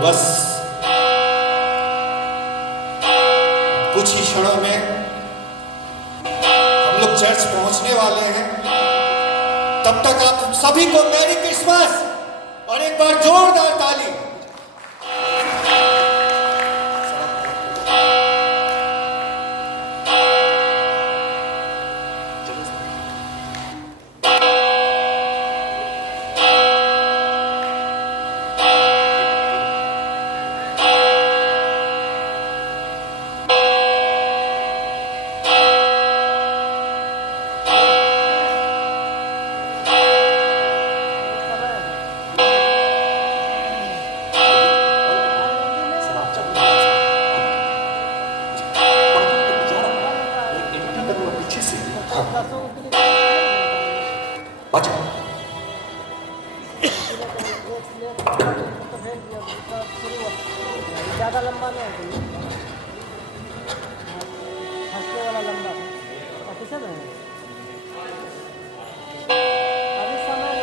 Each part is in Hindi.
बस कुछ ही क्षणों में हम लोग चर्च पहुंचने वाले हैं। तब तक आप सभी को मैरी क्रिसमस और एक बार जोरदार ताली। ज़्यादा लंबा नहीं है, हंसने वाला लंबा ऑफिसर है। अभी समय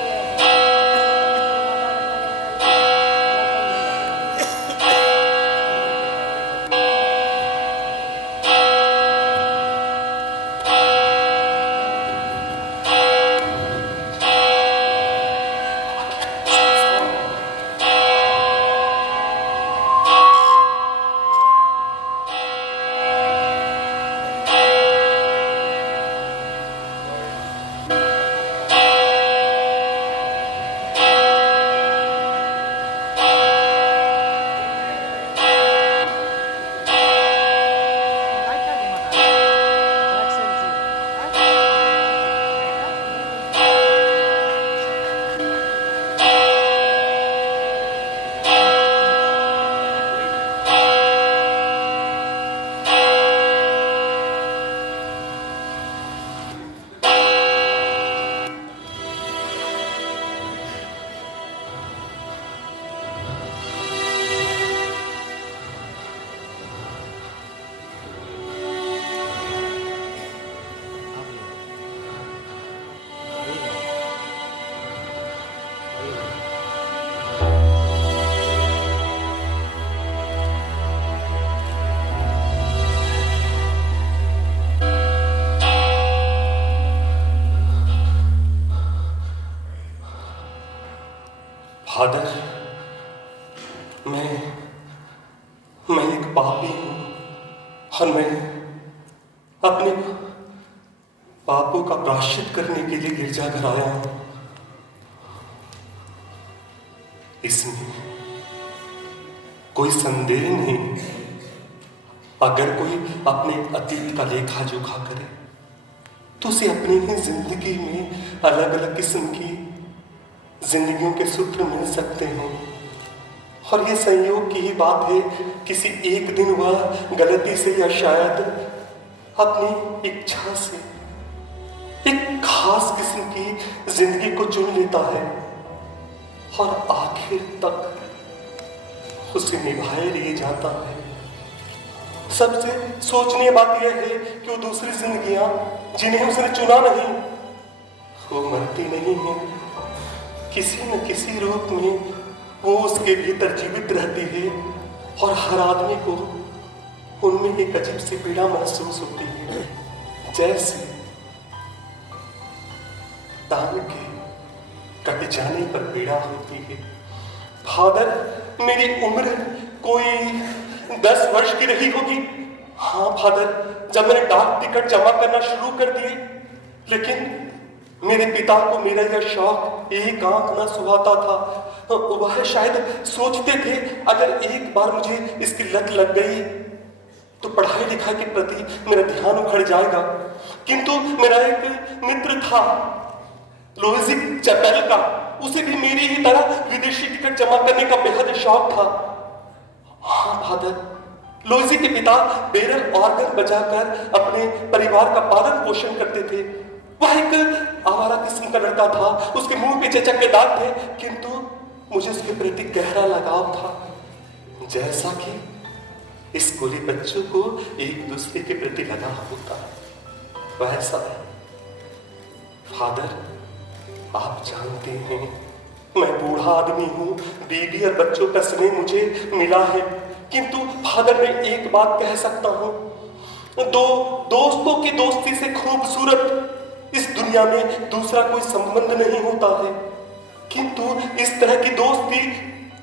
फादर, मैं एक पापी हूँ और मैं अपने पापों का प्रायश्चित करने के लिए गिरजाघर आया हूँ। इसमें कोई संदेह नहीं। अगर कोई अपने अतीत का लेखा जोखा करे तो उसे अपनी ही जिंदगी में अलग अलग किस्म की जिंदगियों के सूत्र मिल सकते हैं। और ये संयोग की ही बात है, किसी एक दिन वह गलती से या शायद अपनी इच्छा से एक खास किस्म की जिंदगी को चुन लेता है और आखिर तक उसे निभाए लिए जाता है। सबसे सोचनीय बात यह है कि वो दूसरी जिंदगियां जिन्हें उसने चुना नहीं, वो मरती नहीं है। किसी न किसी रूप में वो उसके भीतर जीवित रहती है और हर आदमी को उनमें एक अजीब सी पीड़ा महसूस होती है, जैसे टांग के कट जाने पर पीड़ा होती है। फादर, मेरी उम्र कोई 10 वर्ष की रही होगी। हाँ फादर, जब मैंने डाक टिकट जमा करना शुरू कर दिए, लेकिन मेरे पिता को मेरा यह शौक एक आंख न सुहाता था। वह शायद सोचते थे अगर एक बार मुझे इसकी लत लग गई तो पढ़ाई लिखाई के प्रति मेरा ध्यान उखड़ जाएगा। किंतु मेरा एक मित्र था लोइजी चैपेल का, उसे भी मेरी ही तरह विदेशी टिकट जमा करने का बेहद शौक था। हाँ फादर, लोइजी के पिता बेरल ऑर्गन बजाकर अपने परिवार का पालन पोषण करते थे। वह एक आवारा किस्म का लड़का था, उसके मुंह पे चचक के दाग थे, किंतु मुझे उसके प्रति गहरा लगाव था, जैसा कि स्कूली बच्चों को एक दूसरे के प्रति लगाव होता है, वैसा है। फादर, आप जानते हैं मैं बूढ़ा आदमी हूँ, बीवी और बच्चों का स्नेह मुझे मिला है, किंतु फादर मैं एक बात कह सकता हूँ, दोस्तों की दोस्ती से खूबसूरत इस दुनिया में दूसरा कोई संबंध नहीं होता है, किंतु इस तरह की दोस्ती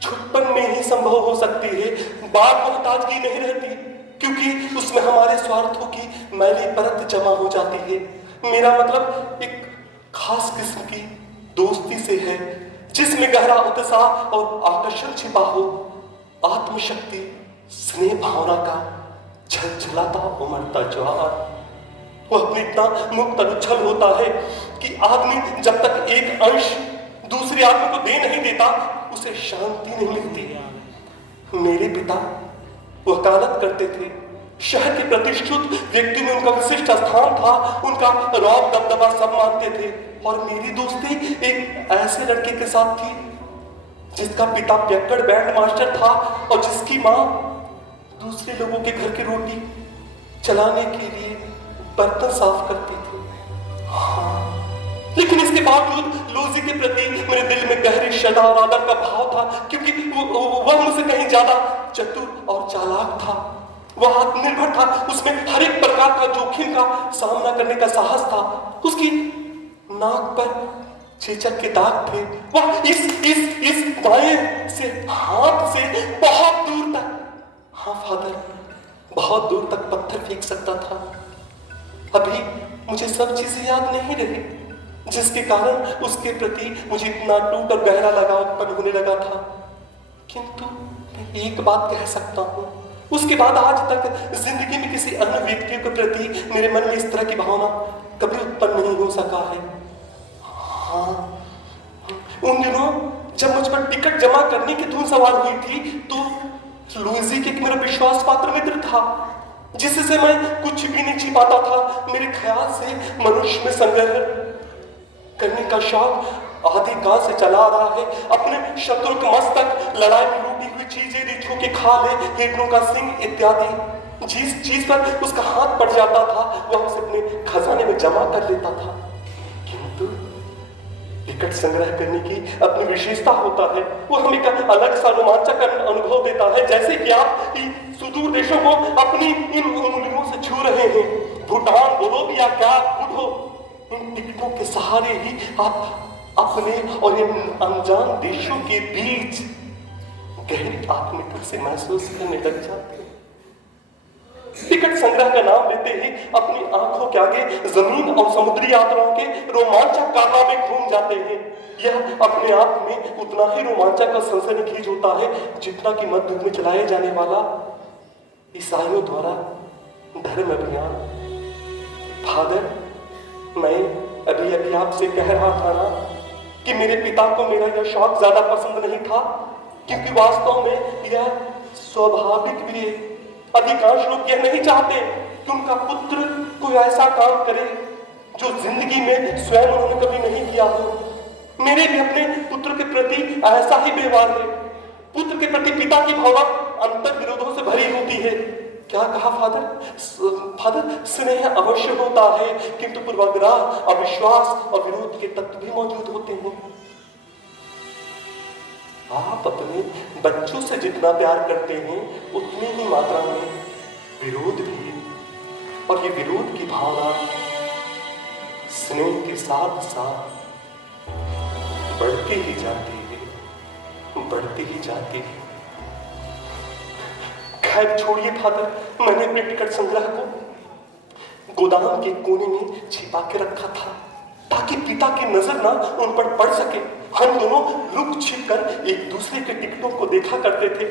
छुटपन में ही संभव हो सकती है। बात मोहताजगी नहीं रहती, क्योंकि उसमें हमारे स्वार्थों की मैली परत जमा हो जाती है। मेरा मतलब एक खास किस्म की दोस्ती से है, जिसमें गहरा उत्साह और आकर्षण छिपा हो, आत्मशक्ति, स्नेह भावना का झलझलाता उमड़ता ज्वार। वह अपनी इतना मुक्त उछल होता है कि आदमी जब तक एक अंश दूसरे आदमी को दे नहीं देता, उसे शांति नहीं मिलती। मेरे पिता वकालत करते थे, शहर के प्रतिष्ठित व्यक्ति में उनका विशिष्ट स्थान था, उनका रौब दबदबा सब मानते थे। और मेरी दोस्ती एक ऐसे लड़के के साथ थी जिसका पिता पियक्कड़ बैंड मास्टर था और जिसकी माँ दूसरे लोगों के घर की रोटी चलाने के लिए बर्तन साफ करती थी। हाँ, लेकिन इसके बावजूद लूसी के प्रति मेरे दिल में गहरी श्रद्धा और आदर का भाव था, क्योंकि वह मुझसे कहीं ज्यादा चतुर और चालाक था। वह आत्मनिर्भर था, उसमें हर एक प्रकार का जोखिम का सामना करने का साहस था। उसकी नाक पर चेचक के दाग थे। वह इस दाएं से हाथ से बहुत दूर तक, हाँ फादर, बहुत दूर तक पत्थर फेंक सकता था। अभी मुझे सब चीजें याद नहीं रही, जिसके कारण उसके प्रति मुझे इतना टूट और गहरा लगाव उत्पन्न होने लगा था। किंतु मैं एक बात कह सकता हूँ, उसके बाद आज तक जिंदगी में किसी अन्य व्यक्ति के प्रति मेरे मन में इस तरह की भावना कभी उत्पन्न नहीं हो सका है। हाँ, उन दिनों जब मुझ पर टिकट जमा करने की धुन सवार हुई थी, तो लुइजी के एक मेरा विश्वास पात्र मित्र था, जिससे मैं कुछ भी नहीं छिपाता था। मेरे ख्याल से मनुष्य में संग्रह करने का शौक आदिकाल से चला आ रहा है। अपने शत्रु के मस्तक, लड़ाई में लूटी हुई चीजें, रीछों के खाले, हिरणों का सिंग इत्यादि, जिस चीज पर उसका हाथ पड़ जाता था वह उसे अपने खजाने में जमा कर लेता था। किंतु टिकट संग्रह करने की अपनी विशेषता होता है, वो हमें एक अलग सा रोमांचक अनुभव देता है, जैसे कि आप सुदूर देशों को अपनी इन उंगलियों से छू रहे हैं। भूटान बोलो या क्या खुद हो, इन टिकटों के सहारे ही आप अपने और इन अनजान देशों के बीच गहरी आत्मीयता से महसूस करने लग जाते हैं। टिकट संग्रह का नाम लेते ही अपनी आंखों के आगे जमीन और समुद्री यात्राओं के रोमांचक कारनामे घूम जाते हैं। यह अपने आप में उतना ही रोमांचक और सनसनीखेज होता है जितना कि मध्य युग में चलाए जाने वाला ईसाइयों द्वारा धर्म अभियान। फादर, मैं अभी अभी आपसे कह रहा था ना कि मेरे पिता को मेरा यह शौक ज्यादा पसंद नहीं था, क्योंकि वास्तव में यह स्वाभाविक भी है। अधिकांश लोग यह नहीं चाहते कि उनका पुत्र कोई ऐसा काम करे जो जिंदगी में स्वयं उन्होंने कभी नहीं किया हो। मेरे भी अपने पुत्र के प्रति ऐसा ही व्यवहार है। पुत्र के प्रति पिता की भावना अंतर विरोधों से भरी होती है। क्या कहा फादर? फादर, स्नेह अवश्य होता है, किंतु पूर्वाग्रह, अविश्वास और विरोध के तत्व भी मौजूद होते हैं। आप अपने बच्चों से जितना प्यार करते हैं उतनी ही मात्रा में विरोध भी है, और ये विरोध की भावना स्नेह के साथ साथ बढ़ती ही जाती है, बढ़ती ही जाती है। खैर छोड़िए फादर, मैंने अपने टिकट संग्रह को गोदाम के कोने में छिपा के रखा था ताकि पिता की नजर ना उन पर पड़ सके। हम दोनों लुक छिप कर एक दूसरे के टिकटों को देखा करते थे।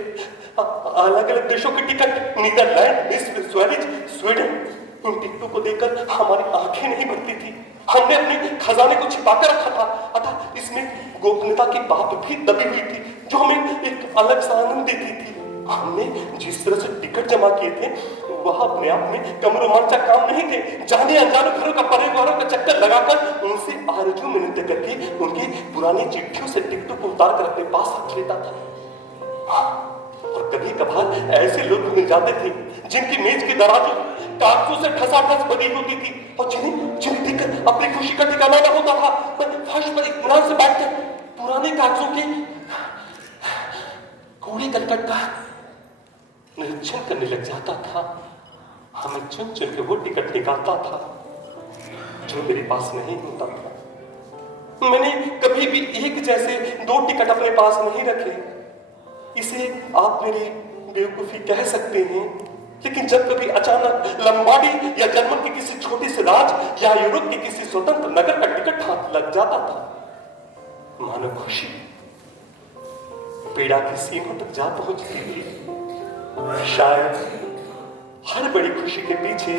अलग अलग देशों के टिकट, नीदरलैंड, स्वीडन, इन टिकटों को देखकर हमारी आंखें नहीं भरती थी। हमने अपने खजाने को छिपा कर रखा था, अतः इसमें गोपनीयता की बात भी दबी हुई थी जो हमें एक अलग सा आनंद देती थी। हमने जिस तरह से टिकट जमा किए थे वह अपने आप में कम रोमांचक काम नहीं थे। जाने अनजाने घरों का, परिवारों का चक्कर लगाकर उनसे आरजू मिनट करके उनकी पुरानी चिट्ठियों से टिकटों को उतार कर अपने पास रख लेता था। और कभी कभार ऐसे लोग मिल जाते थे जिनकी मेज की दराजों कागजों से ठसाठस बनी होती थी और जिन्हें देखकर अपनी खुशी का ठिकाना न होता था। मैं फर्श पर इत्मीनान से बैठकर पुराने कागजों के कूड़े करकट का निरीक्षण करने लग जाता था। हमें चुन चुन के वो टिकट निकालता था जो मेरे पास नहीं होता था। मैंने कभी भी एक जैसे 2 टिकट अपने पास नहीं रखे। इसे आप मेरी बेवकूफी कह सकते हैं, लेकिन जब कभी अचानक लंबाडी या जर्मन के किसी छोटे से राज्य या यूरोप के किसी स्वतंत्र नगर का टिकट हाथ लग जाता था, मानो खुशी पीड़ा की सीमा तक जा पहुंचती थी। शायद हर बड़ी खुशी के पीछे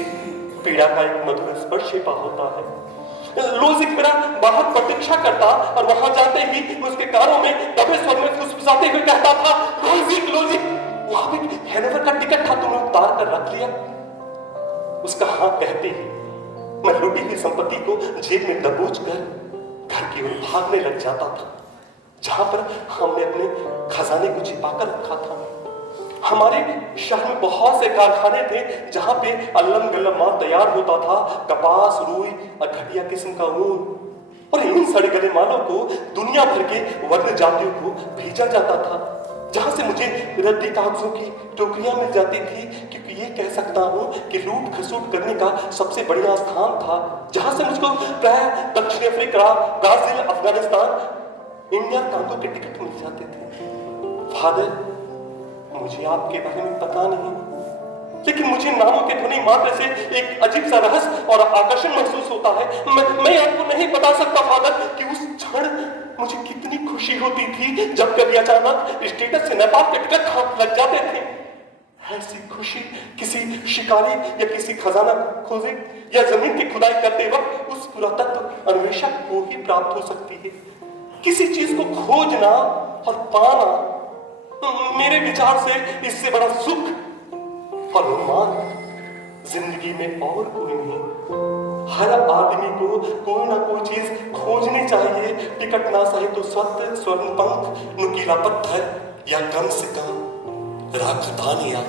पीड़ा का एक मधुर स्पर्श छिपा होता है। लोजिक मेरा बाहर प्रतीक्षा करता और वहां जाते ही उसके कानों में दबे स्वर में फुसफुसाते हुए कहता था, लोजिक लोजिक, वहां पे हैनोवर का टिकट था, तुमने उतार कर रख लिया। उसका हाँ कहते ही मैं लूटी हुई संपत्ति को जेब में दबोच कर घर की ओर भागने लग जाता था, जहां पर हमने अपने खजाने को छिपाकर रखा था। हमारे शहर में बहुत से कारखाने थे जहां पे अल्लम गल्लम माल तैयार होता था, कपास, रुई और घटिया किस्म का ऊन, और इन सड़े गले मालों को दुनिया भर के वर्ण जातियों को भेजा जाता था, जहां से मुझे रद्दी कागजों की टोकरियां मिल जाती थी, क्योंकि ये कह सकता हूं कि लूट खसूट करने का सबसे बढ़िया स्थान था, जहां से मुझको प्राय दक्षिण Africa, Brazil, Afghanistan, India, Congo के टिकट मिल जाते थे। फादर, मुझे आपके बारे में पता नहीं, लेकिन मुझे नामों के ध्वनि मात्र से एक अजीब सा रहस्य और आकर्षण महसूस होता है। मैं आपको नहीं बता सकता फादर कि उस क्षण मुझे कितनी खुशी होती थी जब कभी अचानक स्टेटस से नेपाल के टिकट हाथ लग जाते थे। ऐसी खुशी किसी शिकारी या किसी खजाना खोजे या जमीन की खुदाई करते वक्त उस पुरातत्व अन्वेषक को ही प्राप्त हो सकती है। किसी चीज को खोजना और पाना, मेरे विचार से इससे बड़ा सुख और रोमांच जिंदगी में और कोई नहीं। हर आदमी को कोई ना कोई चीज खोजनी चाहिए, टिकट ना सही तो स्वर्ण, स्वर्ण पंख, नुकीला पत्थर या कम से कम राखदानियां।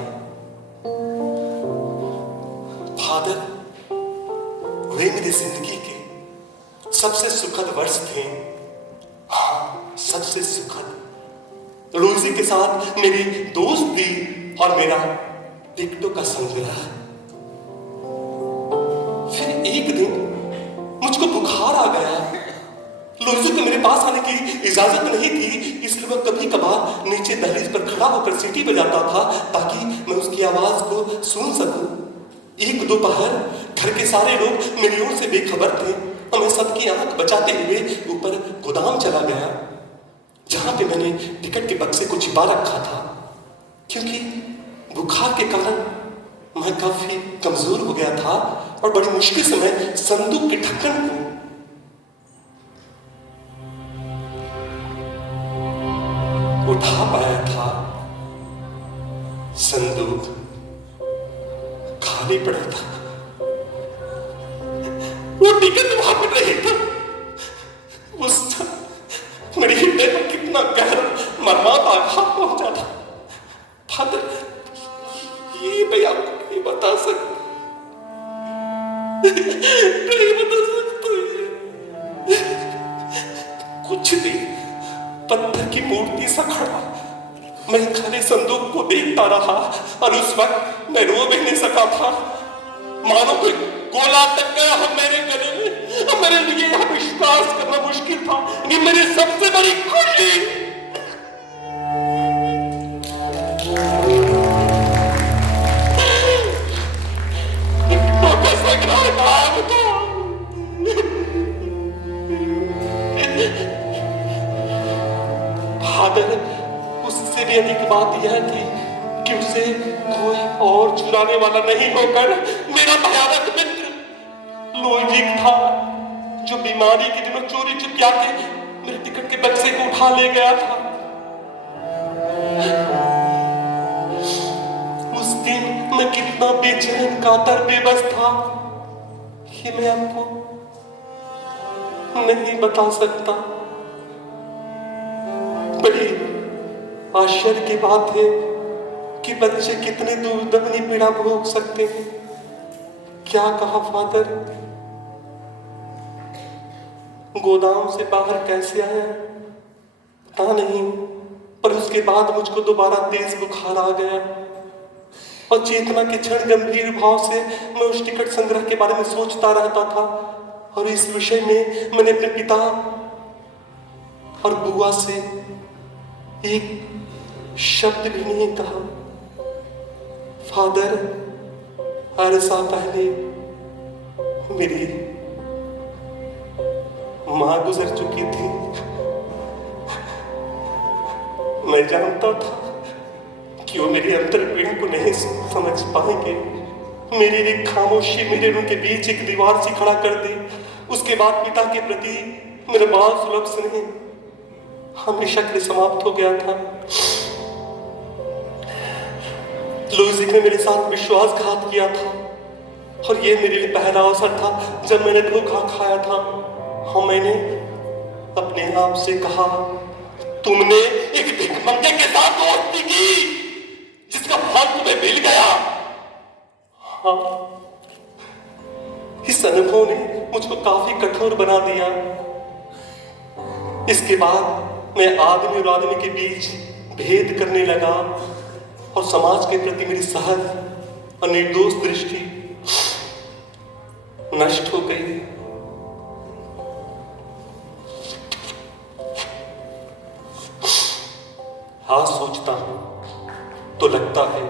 फादर, वे मेरी जिंदगी के सबसे सुखद वर्ष थे। हाँ, सबसे सुखद। रोजी के साथ मेरी दोस्ती और मेरा टिकटों का संग्रह। फिर एक दिन मुझको बुखार आ गया। रोजी को मेरे पास आने की इजाजत नहीं थी, इसलिए मैं कभी कभार नीचे दहलीज पर खड़ा होकर सीटी बजाता था ताकि मैं उसकी आवाज को सुन सकूं। एक दोपहर घर के सारे लोग मेरी ओर से बेखबर थे और मैं सबकी आंख बचाते हुए ऊपर गोदाम चला गया, जहां पे मैंने टिकट के बक्से को छिपा रखा था, क्योंकि बुखार के कारण मैं काफी कमजोर हो गया था और बड़ी मुश्किल से मैं संदूक के ढक्कन को उठा पाया था। संदूक खाली पड़ा था, वो टिकट वहां पर नहीं था। उस मेरे हृदय पर कितना गहरा मर्मात आघात पहुंचा था। फादर, ये मैं आपको नहीं बता सकता, नहीं बता सकता। कुछ देर पत्थर की मूर्ति सा खड़ा मैं खाली संदूक को देखता रहा और उस वक्त मैं रो भी नहीं सका था, मानो कोई गोला तक गया हो मेरे गले में। मेरे लिए यह विश्वास करना मुश्किल था कि मेरी सबसे बड़ी खुशी तो संग्रह नाम था। फादर, उससे भी अधिक बात यह थी कि उसे कोई और चुराने वाला नहीं होकर मेरा भयानक मित्र लोजिक था, जो बीमारी के दिनों चोरी चुपिया के मेरे टिकट के बक्से को उठा ले गया था। उस दिन मैं कितना बेचैन, कातर, बेबस था, ये मैं आपको नहीं बता सकता। बड़ी आश्चर्य की बात है कि बच्चे कितने दुर्दमनी पीड़ा भोग सकते हैं। क्या कहा फादर? गोदाम से बाहर कैसे आया पता नहीं, पर उसके बाद मुझको दोबारा तेज बुखार आ गया और चेतना के क्षण गंभीर भाव से मैं उस टिकट संग्रह के बारे में सोचता रहता था। और इस विषय में मैंने अपने पिता और बुआ से एक शब्द भी नहीं कहा। फादर, 8 साल पहले मेरी मां गुजर चुकी थी। मैं जानता था कि वो मेरी अंतर्पीड़ा को नहीं समझ पाएंगे। मेरी एक खामोशी मेरे उनके बीच एक दीवार सी खड़ा कर दी। उसके बाद पिता के प्रति मेरा बाल सुलभ स्नेह हमेशा के लिए समाप्त हो गया था। लुइजी ने मेरे साथ विश्वासघात किया था और ये मेरे लिए पहला अवसर था जब मैंने धोखा खाया था। हाँ, मैंने अपने आप से कहा, तुमने एक भिखमंगे के साथ दोस्ती की जिसका फल तुम्हें मिल गया। हाँ, इस अनुभव ने मुझको काफी कठोर बना दिया। इसके बाद मैं आदमी और आदमी के बीच भेद करने लगा और समाज के प्रति मेरी सहज और निर्दोष दृष्टि नष्ट हो गई। आज सोचता हूं तो लगता है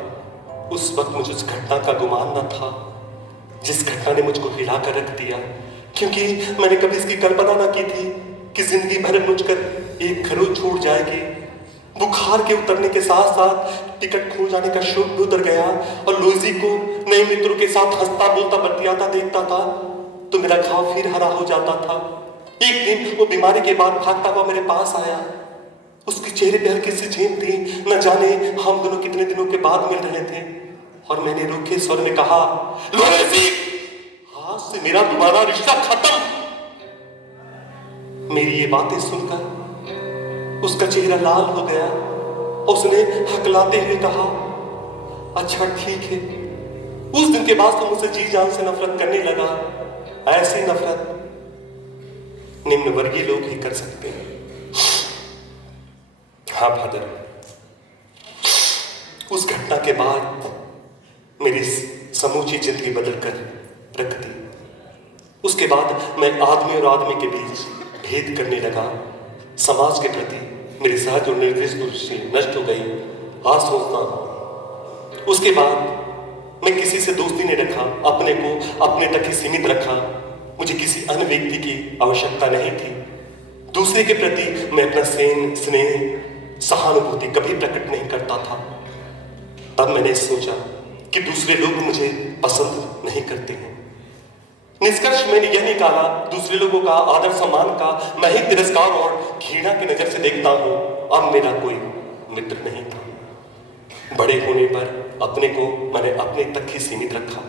उस वक्त मुझे उस घटना का गुमान न था जिस घटना ने मुझको हिलाकर रख दिया, क्योंकि मैंने कभी इसकी कल्पना न की थी कि जिंदगी भर मुझकर एक खरोच छूट जाएगी। बुखार के उतरने के साथ साथ टिकट खो जाने का शोक भी उतर गया और लुइजी को नए मित्रों के साथ हंसता बोलता बतियाता देखता था तो मेरा घाव फिर हरा हो जाता था। एक दिन वो बीमारी के बाद भागता हुआ मेरे पास आया। उसके चेहरे पे हल्की सी झीम थी। न जाने हम दोनों कितने दिनों के बाद मिल रहे थे। और मैंने रूखे स्वर में कहा, लुइजी, आज से मेरा तुम्हारा रिश्ता खत्म। मेरी ये बातें सुनकर उसका चेहरा लाल हो गया। उसने हकलाते हुए कहा, अच्छा ठीक है। उस दिन के बाद तो मुझसे जी जान से नफरत करने लगा। ऐसी नफरत निम्न वर्गीय लोग ही कर सकते हैं। हाँ फादर, उस घटना के बाद मेरी समूची जिंदगी बदल कर रख दी। उसके बाद मैं आदमी और आदमी के बीच भेद करने लगा। समाज के प्रति मेरी सहज और निर्दोष दृष्टि नष्ट हो गई। आज सोचता हूं उसके बाद मैं किसी से दोस्ती नहीं रखा, अपने को अपने तक ही सीमित रखा। मुझे किसी अन्य व्यक्ति की आवश्यकता नहीं थी। दूसरे के प्रति मैं अपना स्नेह सहानुभूति कभी प्रकट नहीं करता था। तब मैंने सोचा कि दूसरे लोग मुझे पसंद नहीं करते हैं। निष्कर्ष मैंने यह निकाला, दूसरे लोगों का आदर सम्मान का मैं ही तिरस्कार और घृणा की नजर से देखता हूं। अब मेरा कोई मित्र नहीं था। बड़े होने पर अपने को मैंने अपने तक ही सीमित रखा।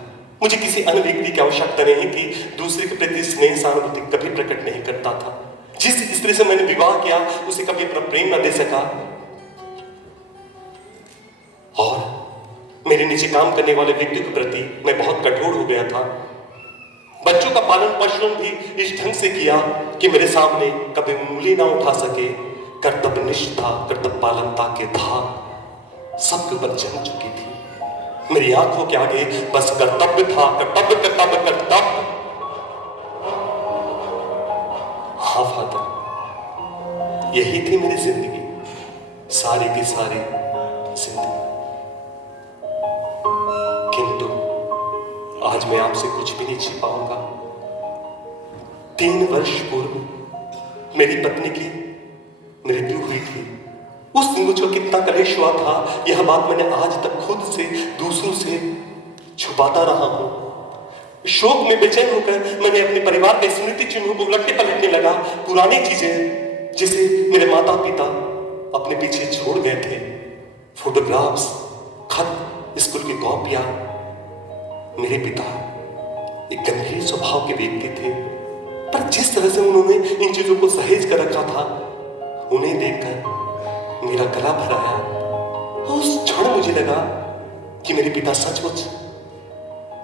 मुझे किसी अन्य व्यक्ति की आवश्यकता नहीं थी। दूसरे के प्रति स्नेह सहानुभूति कभी प्रकट नहीं करता था। जिस स्त्री से मैंने विवाह किया उसे कभी अपना प्रेम न दे सका। और मेरे नीचे काम करने वाले व्यक्ति के प्रति मैं बहुत कठोर हो गया था। बच्चों का पालन पोषण भी इस ढंग से किया कि मेरे सामने कभी उंगली ना उठा सके। कर्तव्यनिष्ठता, कर्तव्य पालनता के धार सबके ऊपर जम चुकी थी। मेरी आंखों के आगे बस कर्तव्य था, कर्तव्य कर्तव्य कर्तव्य। हाँ फादर, यही थी मेरी जिंदगी, सारी की सारी जिंदगी। किंतु आज मैं आपसे कुछ भी नहीं छिपाऊंगा। 3 वर्ष पूर्व मेरी पत्नी की मृत्यु हुई थी। उस दिन मुझको कितना कलेश हुआ था, यह बात मैंने आज तक खुद से दूसरों से छुपाता रहा हूं। शोक में बेचैन होकर मैंने अपने परिवार के स्मृति चिन्हों को उलटने पलटने लगा। पुरानी चीजें जिसे मेरे माता पिता अपने पीछे छोड़ गए थे, फोटोग्राफ्स, खत, स्कूल की कॉपियां। मेरे पिता एक गंभीर स्वभाव के व्यक्ति थे, पर जिस तरह से उन्होंने इन चीजों को सहेज कर रखा था, उन्हें देखकर मेरा गला भर आया। उस क्षण मुझे लगा कि मेरे पिता सचमुच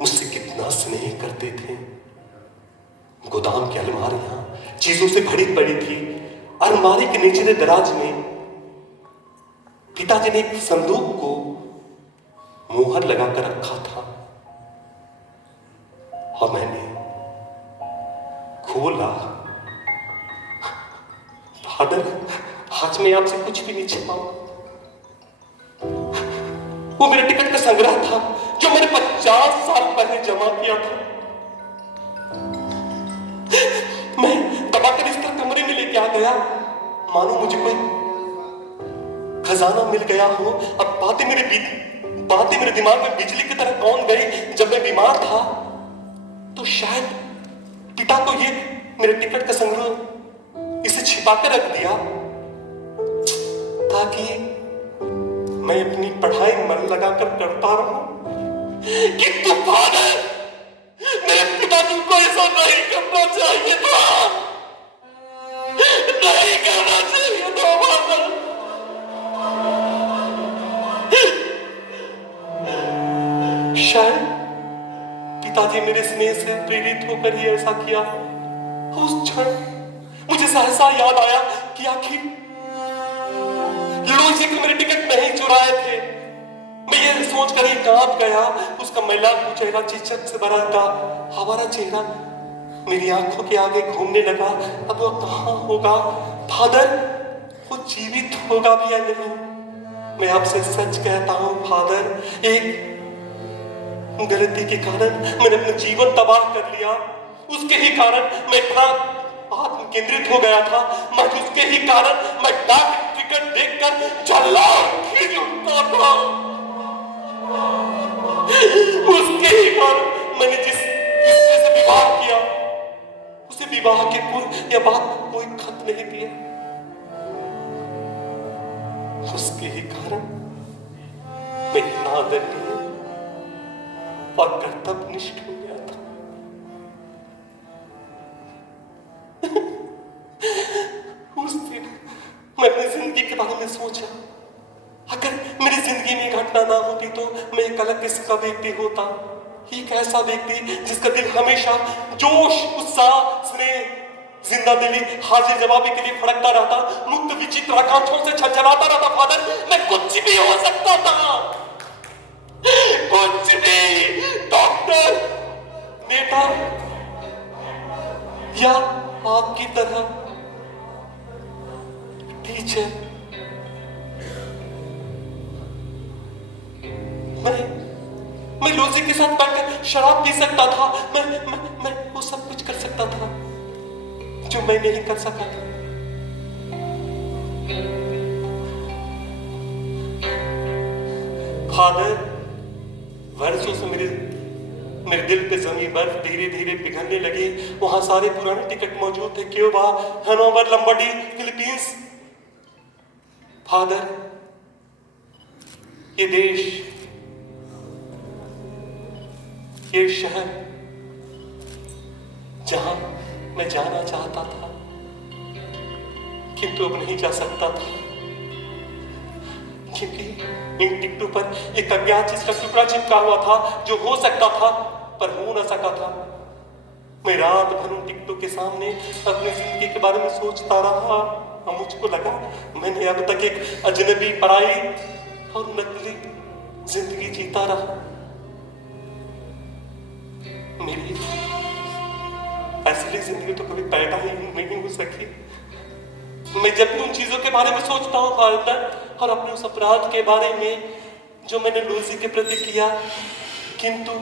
मुझसे कितना स्नेह करते थे। गोदाम की अलमारियां चीजों से भरी पड़ी थी। अलमारी के निचले दराज में पिताजी ने एक संदूक को मोहर लगाकर रखा था और मैंने खोला। फादर, आज मैं आपसे कुछ भी नहीं छिपाऊं। वो मेरे टिकट का संग्रह था जो मैंने 50 साल पहले जमा किया था। मैं दबाकर इसका कमरे में लेके आ गया, मानो मुझे कोई खजाना मिल गया हो। अब बातें मेरे दिमाग में बिजली की तरह कौन गई। जब मैं बीमार था तो शायद पिता को ये मेरे टिकट का संग्रह इसे छिपा कर रख दिया ताकि मैं अपनी पढ़ाई मन लगाकर करता रहूं। किंतु फादर, मेरे पिताजी को ऐसा नहीं करना चाहिए था, नहीं करना चाहिए था फादर। शायद पिताजी मेरे स्नेह से प्रेरित होकर ही ऐसा किया। उस क्षण मुझे सहसा याद आया कि आखिर लूसी को मेरे टिकट नहीं चुराए थे। मैं ये सोचकर ही कांप गया। उसका मैला चेहरा चीचक से भरा था। हमारा चेहरा मेरी आंखों के आगे घूमने लगा। अब वो कहां होगा फादर? वो जीवित होगा भी या नहीं? मैं आपसे सच कहता हूं फादर, एक गलती के कारण मैंने अपना जीवन तबाह कर लिया। उसके ही कारण मैं इतना आत्म केंद्रित हो गया था। मैं उसके ही कारण मैं डाक टिकट देखकर झल्लाकर उठता था। उसके ही कारण मैंने जिससे से विवाह किया, उसे विवाह के पूर्व यह बात को कोई खत नहीं दिया। उसके ही कारण मैं इतना आदरणीय और कर्तव्यनिष्ठ हो गया था। उस दिन मैं अपनी जिंदगी के बारे में सोचा, अगर मेरी जिंदगी में घटना ना होती तो मैं एक अलग किस्म का व्यक्ति होता। एक ऐसा व्यक्ति जिसका दिल हमेशा जोश, उत्साह, स्नेह, जिंदा दिली, हाजिर जवाबी के लिए फड़कता रहता, मुक्त विचित्र आकांक्षों से छलछलाता रहता। फादर, मैं कुछ भी हो सकता था, कुछ भी। डॉक्टर, नेता या आपकी तरह टीचर। मैं लूसी के साथ बैठकर शराब पी सकता था। मैं वो सब कुछ कर सकता था जो मैं नहीं कर सका था। फादर, वर्षों से मेरे दिल पे जमी बर्फ धीरे धीरे पिघलने लगी। वहां सारे पुराने टिकट मौजूद थे, Cuba, Hanover, Lambadi, Philippines. Father, ये देश, ये शहर जहां मैं जाना चाहता था किंतु अब नहीं जा सकता था, क्योंकि इन टिकटों पर एक अज्ञात चीज का टुकड़ा चिपका हुआ था जो हो सकता था पर हो न सका था। मैं रात भर उन टिकटों के सामने अपनी जिंदगी के बारे में सोचता रहा और मुझको लगा मैंने अब तक एक अजनबी, पराई और नकली जिंदगी जीता रहा। मेरी असली जिंदगी तो कभी पैदा ही नहीं हो सकी। मैं जब भी उन चीजों के बारे में सोचता हूँ फादर, और अपने उस अपराध के बारे में जो मैंने लूसी के प्रति किया, किंतु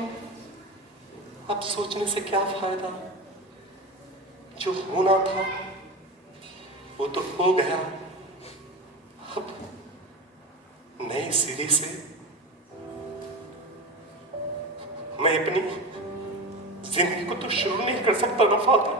अब सोचने से क्या फायदा? जो होना था वो तो हो गया। अब नए सिरे से मैं अपनी जिंदगी को तो शुरू नहीं कर सकता ना फादर।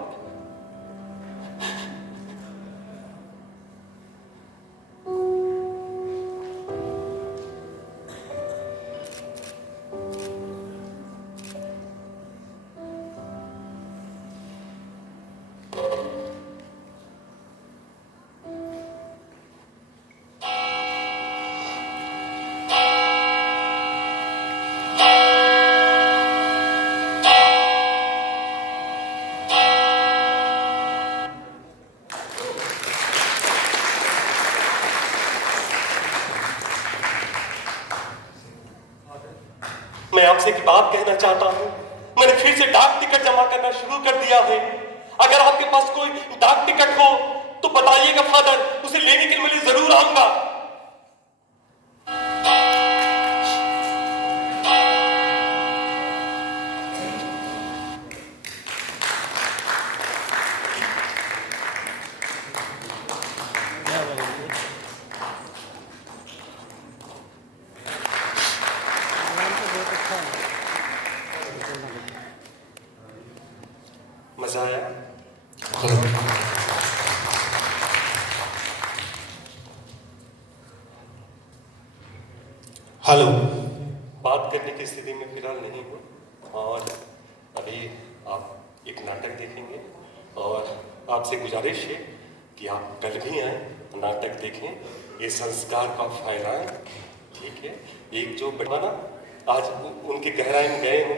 मैं आपसे एक बात कहना चाहता हूं। मैंने फिर से डाक टिकट जमा करना शुरू कर दिया है। अगर आपके पास कोई डाक टिकट हो तो बताइएगा फादर, उसे लेने के लिए मैं जरूर आऊंगा। मजा आया? हेलो। बात करने की स्थिति में फिलहाल नहीं हूँ और अभी आप एक नाटक देखेंगे और आपसे गुजारिश है कि आप कल भी आए, नाटक देखें, ये संस्कार का फैलाएं। ठीक है? एक जो बटवाना आज उनके गहराई में गए होंगे